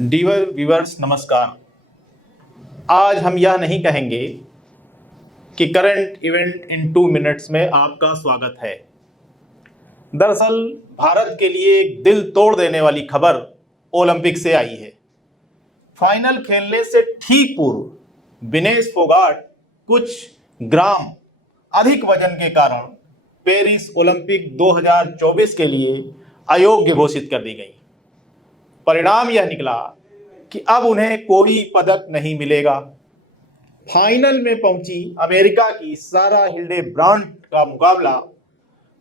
Dear viewers नमस्कार। आज हम यह नहीं कहेंगे कि करंट इवेंट इन 2 मिनट्स में आपका स्वागत है। दरअसल भारत के लिए एक दिल तोड़ देने वाली खबर ओलंपिक से आई है। फाइनल खेलने से ठीक पूर्व विनेश फोगाट कुछ ग्राम अधिक वजन के कारण पेरिस ओलंपिक 2024 के लिए अयोग्य घोषित कर दी गई। परिणाम यह निकला कि अब उन्हें कोई पदक नहीं मिलेगा। फाइनल में पहुंची अमेरिका की सारा हिल्डेब्रांड का मुकाबला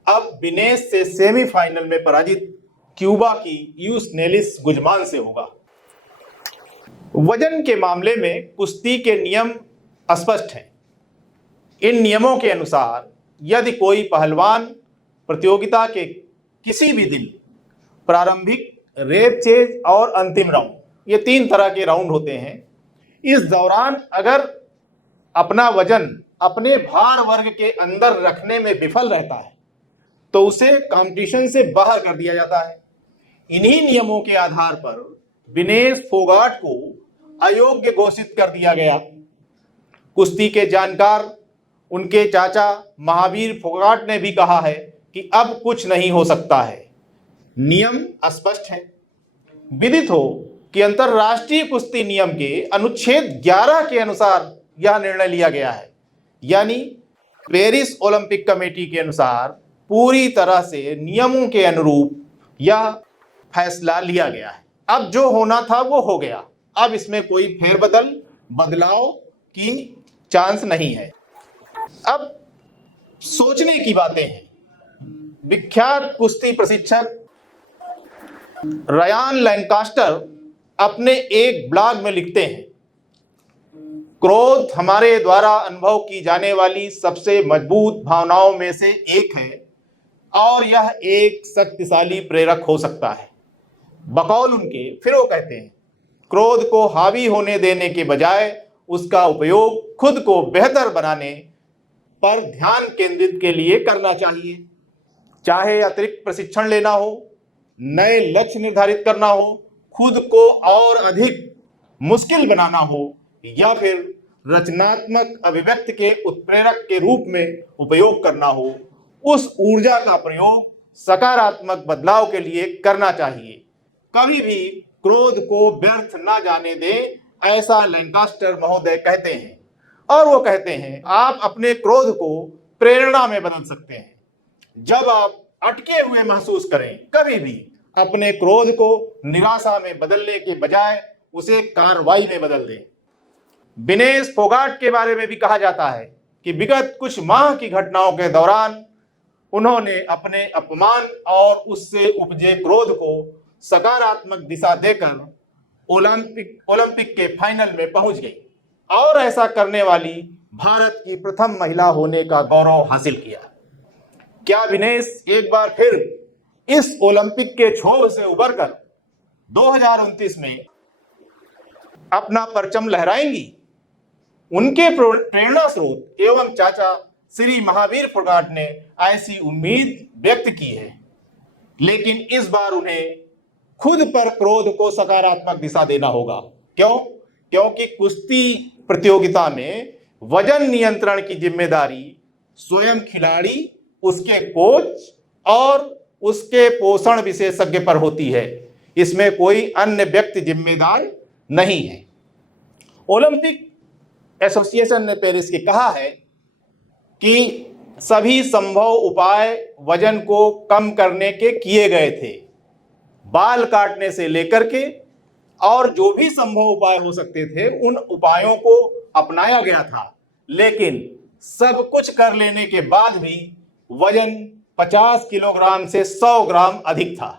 अब विनेश से सेमीफाइनल में पराजित क्यूबा की यूस नेलिस गुजमान से होगा। वजन के मामले में कुश्ती के नियम स्पष्ट हैं। इन नियमों के अनुसार यदि कोई पहलवान प्रतियोगिता के किसी भी दिन प्रारंभिक, रेप चेज और अंतिम राउंड, ये 3 तरह के राउंड होते हैं, इस दौरान अगर अपना वजन अपने भार वर्ग के अंदर रखने में विफल रहता है तो उसे कंपटीशन से बाहर कर दिया जाता है। इन्हीं नियमों के आधार पर विनेश फोगाट को अयोग्य घोषित कर दिया गया। कुश्ती के जानकार उनके चाचा महावीर फोगाट ने भी कहा है कि अब कुछ नहीं हो सकता है। नियम स्पष्ट है। विदित हो कि अंतरराष्ट्रीय कुश्ती नियम के अनुच्छेद 11 के अनुसार यह निर्णय लिया गया है, यानी पेरिस ओलंपिक कमेटी के अनुसार पूरी तरह से नियमों के अनुरूप यह फैसला लिया गया है। अब जो होना था वो हो गया। अब इसमें कोई बदलाव की चांस नहीं है। अब सोचने की बातें हैं। विख्यात कुश्ती प्रशिक्षक रयान लैंकास्टर अपने एक ब्लॉग में लिखते हैं, क्रोध हमारे द्वारा अनुभव की जाने वाली सबसे मजबूत भावनाओं में से एक है और यह एक शक्तिशाली प्रेरक हो सकता है। बकौल उनके फिर वो कहते हैं, क्रोध को हावी होने देने के बजाय उसका उपयोग खुद को बेहतर बनाने पर ध्यान केंद्रित के लिए करना चाहिए। चाहे अतिरिक्त प्रशिक्षण लेना हो, नए लक्ष्य निर्धारित करना हो, खुद को और अधिक मुश्किल बनाना हो या फिर रचनात्मक अभिव्यक्ति के उत्प्रेरक के रूप में उपयोग करना हो, उस ऊर्जा का प्रयोग सकारात्मक बदलाव के लिए करना चाहिए। कभी भी क्रोध को व्यर्थ ना जाने दें, ऐसा लैंकास्टर महोदय कहते हैं। और वो कहते हैं, आप अपने क्रोध को प्रेरणा में बदल सकते हैं। जब आप अटके हुए महसूस करें, कभी भी अपने क्रोध को निराशा में बदलने के बजाय उसे कार्रवाई में बदल दें। विनेश फोगाट के बारे में भी कहा जाता है कि विगत कुछ माह की घटनाओं के दौरान उन्होंने अपने अपमान और उससे उपजे क्रोध को सकारात्मक दिशा देकर ओलंपिक के फाइनल में पहुंच गई और ऐसा करने वाली भारत की प्रथम महिला होने का गौरव हासिल किया। क्या विनेश एक बार फिर इस ओलंपिक के क्षोभ से उबरकर 2029 में अपना परचम लहराएंगी? उनके प्रेरणा स्रोत एवं चाचा श्री महावीर फोगाट ने ऐसी उम्मीद व्यक्त की है, लेकिन इस बार उन्हें खुद पर क्रोध को सकारात्मक दिशा देना होगा। क्यों? क्योंकि कुश्ती प्रतियोगिता में वजन नियंत्रण की जिम्मेदारी स्वयं खिलाड़ी, उसके कोच और उसके पोषण विशेषज्ञ पर होती है। इसमें कोई अन्य व्यक्ति जिम्मेदार नहीं है। ओलंपिक एसोसिएशन ने पेरिस के कहा है कि सभी संभव उपाय वजन को कम करने के किए गए थे, बाल काटने से लेकर के, और जो भी संभव उपाय हो सकते थे उन उपायों को अपनाया गया था। लेकिन सब कुछ कर लेने के बाद भी वजन 50 किलोग्राम से 100 ग्राम अधिक था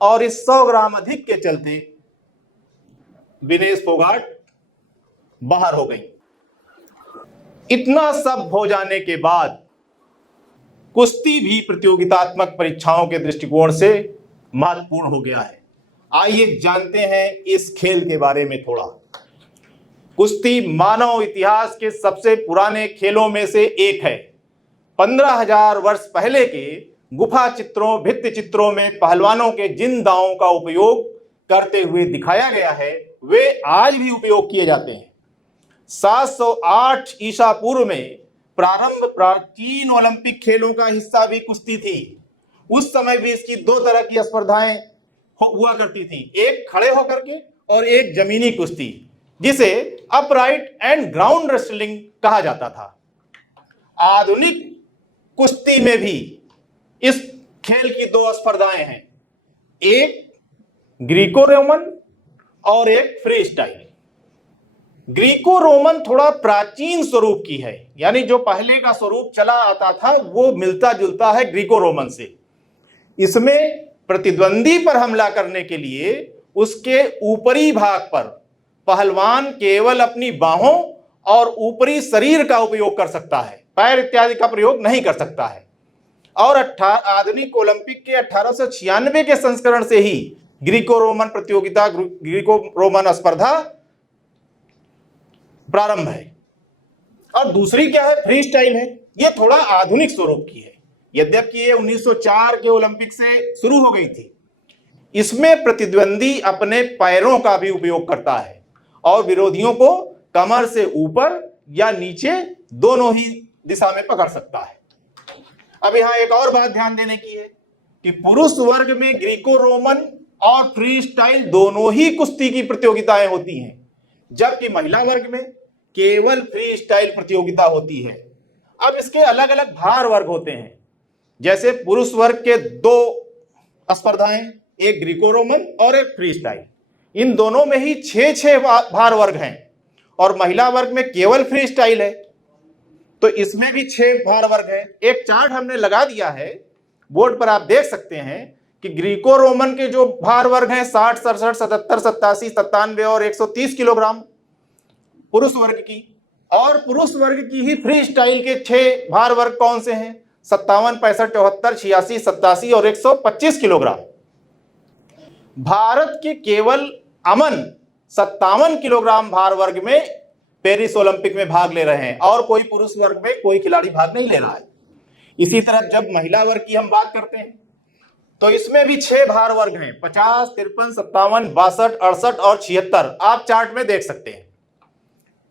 और इस 100 ग्राम अधिक के चलते विनेश फोगाट बाहर हो गई। इतना सब हो जाने के बाद कुश्ती भी प्रतियोगितात्मक परीक्षाओं के दृष्टिकोण से महत्वपूर्ण हो गया है। आइए जानते हैं इस खेल के बारे में थोड़ा। कुश्ती मानव इतिहास के सबसे पुराने खेलों में से एक है। 15,000 वर्ष पहले के गुफा चित्रों, भित्ति चित्रों में पहलवानों के जिन दांवों का उपयोग करते हुए दिखाया गया है वे आज भी उपयोग किए जाते हैं। 708 ईसा पूर्व में प्राचीन ओलंपिक खेलों का हिस्सा भी कुश्ती थी। उस समय भी इसकी दो तरह की स्पर्धाएं हुआ करती थी, एक खड़े होकर के और एक जमीनी कुश्ती, जिसे अपराइट एंड ग्राउंड रेसलिंग कहा जाता था। आधुनिक कुश्ती में भी इस खेल की दो स्पर्धाएं हैं, एक ग्रीको रोमन और एक फ्री स्टाइल। ग्रीको रोमन थोड़ा प्राचीन स्वरूप की है, यानी जो पहले का स्वरूप चला आता था वो मिलता जुलता है ग्रीको रोमन से। इसमें प्रतिद्वंदी पर हमला करने के लिए उसके ऊपरी भाग पर पहलवान केवल अपनी बाहों और ऊपरी शरीर का उपयोग कर सकता है, पैर इत्यादि का प्रयोग नहीं कर सकता है। और आधुनिक ओलंपिक के 1896 के संस्करण से ही ग्रीको रोमन प्रतियोगिता, ग्रीको रोमन स्पर्धा प्रारंभ है। और दूसरी क्या है, फ्री स्टाइल है। ये थोड़ा आधुनिक स्वरूप की है, यद्यपि ये 1904 के ओलंपिक से शुरू हो गई थी। इसमें प्रतिद्वंदी अपने पैरों का भी उपयोग करता है और विरोधियों को कमर से ऊपर या नीचे दोनों ही दिशा में पकड़ सकता है। अब यहां एक और बात ध्यान देने की है कि पुरुष वर्ग में ग्रीको रोमन और फ्री स्टाइल दोनों ही कुश्ती की प्रतियोगिताएं होती हैं, जबकि महिला वर्ग में केवल फ्री स्टाइल प्रतियोगिता होती है। अब इसके अलग अलग भार वर्ग होते हैं, जैसे पुरुष वर्ग के दो स्पर्धाएं, एक ग्रीको रोमन और एक फ्री स्टाइल। इन दोनों में ही 6 भार वर्ग हैं और महिला वर्ग में केवल फ्री स्टाइल है, तो इसमें भी 6 भार वर्ग है। एक चार्ट हमने लगा दिया है बोर्ड पर, आप देख सकते हैं कि ग्रीको रोमन के जो भार वर्ग हैं 60, 67, 77, 87, 97 और 130 किलोग्राम पुरुष वर्ग की, और पुरुष वर्ग की ही फ्री स्टाइल के 6 भार वर्ग कौन से हैं, 57, 65, 74, 86, 87 और 125 किलोग्राम। भारत के केवल अमन 57 किलोग्राम भार वर्ग में पेरिस ओलंपिक में भाग ले रहे हैं और कोई पुरुष वर्ग में कोई खिलाड़ी भाग नहीं ले रहा है। इसी तरह जब महिला वर्ग की हम बात करते हैं तो इसमें भी 6 भार वर्ग हैं, 50, 53, 57, 62, 68 और 76। आप चार्ट में देख सकते हैं।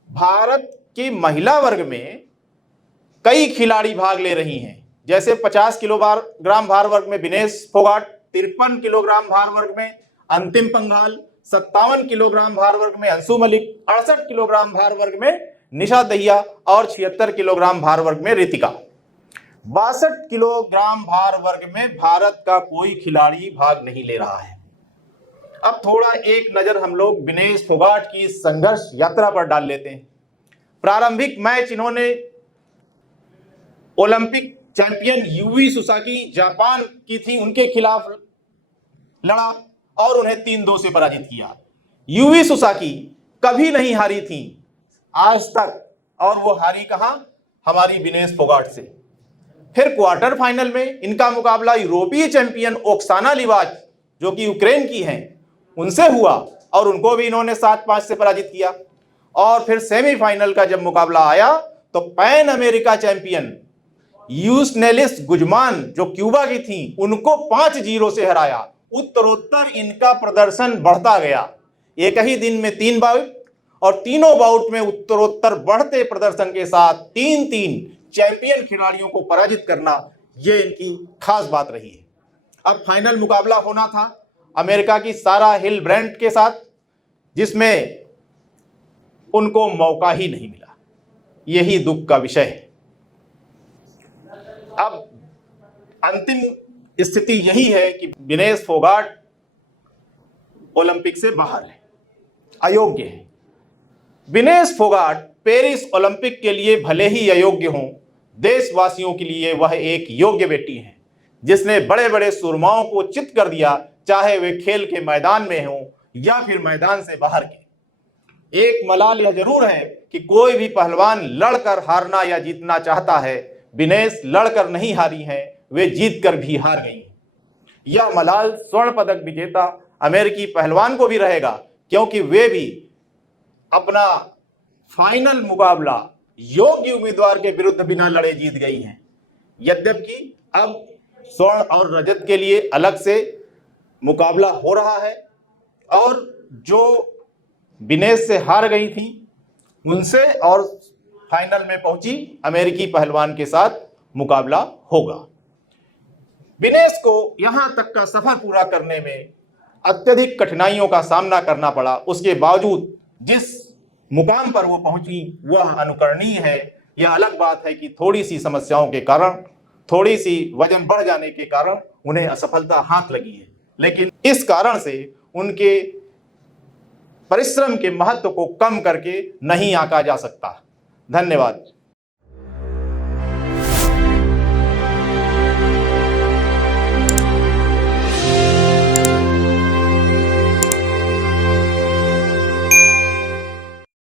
भारत की महिला वर्ग में कई खिलाड़ी भाग ले रही हैं, जैसे 50 किलोग्राम भार वर्ग में विनेश फोगाट, 53 किलोग्राम भार वर्ग में अंतिम पंघाल, 57 किलोग्राम भार वर्ग में अंशु मलिक, 68 किलोग्राम भार वर्ग में निशा दहिया और 76 किलोग्राम भार वर्ग में रितिका। 62 किलोग्राम भार वर्ग में भारत का कोई खिलाड़ी भाग नहीं ले रहा है। अब थोड़ा एक नजर हम लोग विनेश फोगाट की संघर्ष यात्रा पर डाल लेते हैं। प्रारंभिक मैच इन्होंने Olympic champion UV Susaki Japan की थी, उनके खिलाफ लड़ा और उन्हें 3-2 से पराजित किया। यूवी सुसाकी कभी नहीं हारी थी आज तक, और वो हारी कहां, हमारी विनेश फोगाट से। फिर क्वार्टर फाइनल में इनका मुकाबला यूरोपीय चैंपियन ओक्साना लिवाच, जो कि यूक्रेन की हैं, उनसे हुआ और उनको भी इन्होंने 7-5 से पराजित किया। और फिर सेमीफाइनल का जब मुकाबला आया तो पैन अमेरिका चैंपियन यूसनेलिस गुजमान, जो क्यूबा की थी, उनको 5-0 से हराया। उत्तरोत्तर इनका प्रदर्शन बढ़ता गया, एक ही दिन में 3 बाउट, और तीनों बाउट में उत्तरोत्तर बढ़ते प्रदर्शन के साथ 3-3 चैंपियन खिलाड़ियों को पराजित करना, यह इनकी खास बात रही है। अब फाइनल मुकाबला होना था अमेरिका की सारा हिल ब्रांड के साथ, जिसमें उनको मौका ही नहीं मिला। यही दुख का विषय है। अब अंतिम स्थिति यही है कि विनेश फोगाट ओलंपिक से बाहर है, अयोग्य है। विनेश फोगाट पेरिस ओलंपिक के लिए भले ही अयोग्य हों, देशवासियों के लिए वह एक योग्य बेटी है, जिसने बड़े बड़े सुरमाओं को चित कर दिया, चाहे वे खेल के मैदान में हों या फिर मैदान से बाहर के। एक मलाल यह जरूर है कि कोई भी पहलवान लड़कर हारना या जीतना चाहता है। विनेश लड़कर नहीं हारी हैं, वे जीतकर भी हार गई। यह मलाल स्वर्ण पदक विजेता अमेरिकी पहलवान को भी रहेगा, क्योंकि वे भी अपना फाइनल मुकाबला योग्य उम्मीदवार के विरुद्ध बिना लड़े जीत गई हैं। यद्यपि अब स्वर्ण और रजत के लिए अलग से मुकाबला हो रहा है और जो विनेश से हार गई थी उनसे और फाइनल में पहुंची अमेरिकी पहलवान के साथ मुकाबला होगा। विनेश को यहां तक का सफर पूरा करने में अत्यधिक कठिनाइयों का सामना करना पड़ा, उसके बावजूद जिस मुकाम पर वो पहुंची वह अनुकरणीय है। यह अलग बात है कि थोड़ी सी समस्याओं के कारण, थोड़ी सी वजन बढ़ जाने के कारण उन्हें असफलता हाथ लगी है, लेकिन इस कारण से उनके परिश्रम के महत्व को कम करके नहीं आंका जा सकता। धन्यवाद।